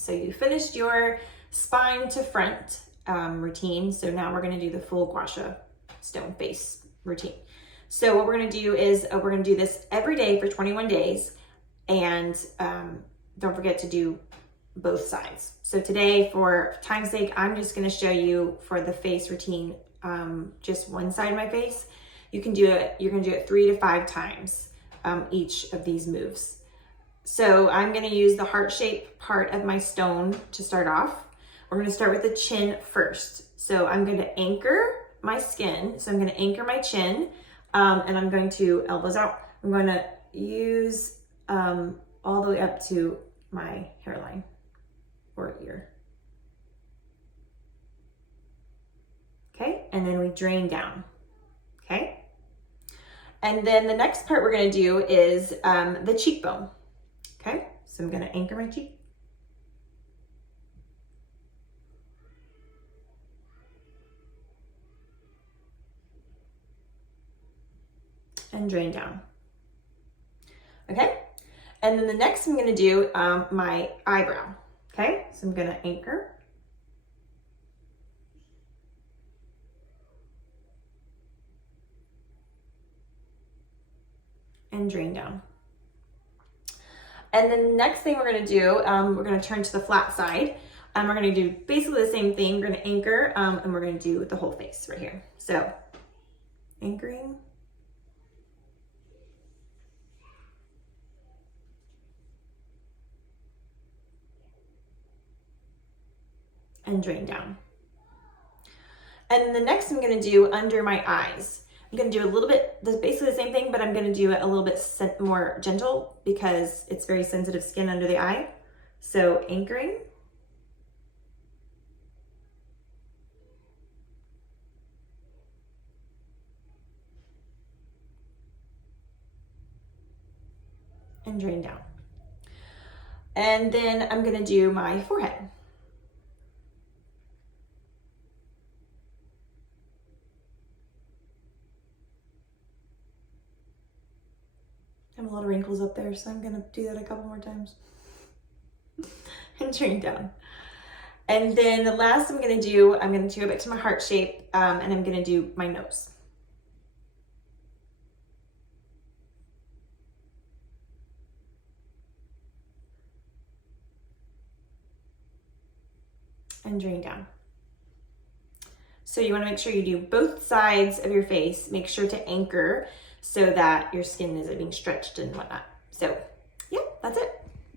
so you finished your spine to front routine. So now we're gonna do the full Gua Sha stone face routine. So what we're gonna do is we're gonna do this every day for 21 days. And don't forget to do both sides. So today, for time's sake, I'm just gonna show you for the face routine, just one side of my face. You can do it, you're gonna do it 3 to 5 times, each of these moves. So I'm gonna use the heart shape part of my stone to start off. We're gonna start with the chin first. So I'm gonna anchor my skin. So I'm gonna anchor my chin, and I'm going to elbows out. I'm gonna use all the way up to my hairline or ear. Okay, and then we drain down, okay? And then the next part we're gonna do is the cheekbone, okay? So I'm gonna anchor my cheek. And drain down, okay? And then the next I'm gonna do my eyebrow, okay? So I'm gonna anchor. And drain down. And then the next thing we're gonna do, we're gonna turn to the flat side. And we're gonna do basically the same thing. We're gonna anchor, and we're gonna do the whole face right here. So, anchoring. And drain down. And the next I'm gonna do under my eyes. I'm gonna do a little bit, basically the same thing, but I'm gonna do it a little bit more gentle because it's very sensitive skin under the eye. So anchoring. And drain down. And then I'm gonna do my forehead. I have a lot of wrinkles up there, so I'm gonna do that a couple more times. And drain down. And then the last I'm gonna go back to my heart shape, and I'm gonna do my nose. And drain down. So you wanna make sure you do both sides of your face. Make sure to anchor so that your skin isn't being stretched and whatnot. So yeah, that's it.